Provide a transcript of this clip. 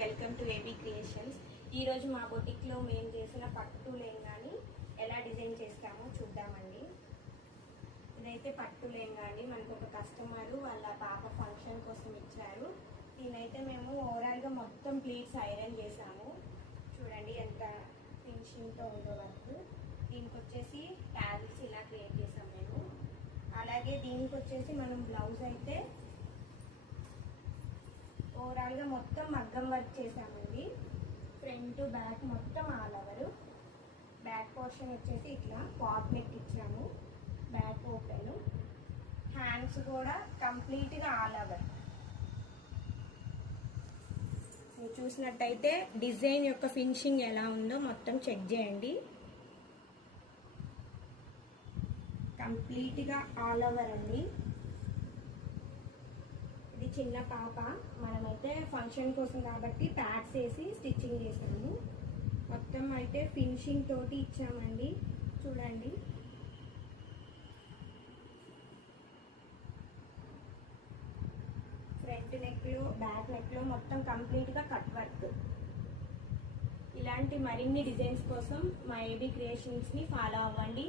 Welcome to AB creations. ఈరోజు మా బొటిక్లో మేము చేసిన పట్టు లెహంగాని ఎలా డిజైన్ చేస్తామో చూద్దామండి. ఇదైతే పట్టు లెహంగాని మనకు ఒక కస్టమర్ వాళ్ళ పాప ఫంక్షన్ కోసం ఇచ్చారు. దీనైతే మేము ఓవరాల్గా మొత్తం ప్లీట్స్ ఐరన్ చేసాము. చూడండి ఎంత ఫినిషింగ్తో ఉందో వర్క్. దీనికి వచ్చేసి ట్యాగిల్స్ ఇలా క్రియేట్ చేసాం మేము. అలాగే దీనికి వచ్చేసి మనం బ్లౌజ్ అయితే ఓవరాల్గా మొత్తం మగ్గం వర్క్ చేసామండి. ఫ్రంట్ బ్యాక్ మొత్తం ఆల్ ఓవర్. బ్యాక్ పోర్షన్ వచ్చేసి ఇట్లా పాప్ నెక్ ఇచ్చాము, బ్యాక్ ఓపెన్. హ్యాండ్స్ కూడా కంప్లీట్గా ఆల్ ఓవర్. మీరు చూసినట్టయితే డిజైన్ యొక్క ఫినిషింగ్ ఎలా ఉందో మొత్తం చెక్ చేయండి. కంప్లీట్గా ఆల్ ఓవర్ అండి. ఇది చిన్న పాప, మనమైతే ఫంక్షన్ కోసం కాబట్టి ప్యాడ్స్ వేసి స్టిచ్చింగ్ చేసాము. మొత్తం అయితే ఫినిషింగ్ తోటి ఇచ్చామండి. చూడండి ఫ్రంట్ నెక్లో బ్యాక్ నెక్లో మొత్తం కంప్లీట్గా కట్ వర్క్. ఇలాంటి మరిన్ని డిజైన్స్ కోసం మా ఏబీ క్రియేషన్స్ని ఫాలో అవ్వండి.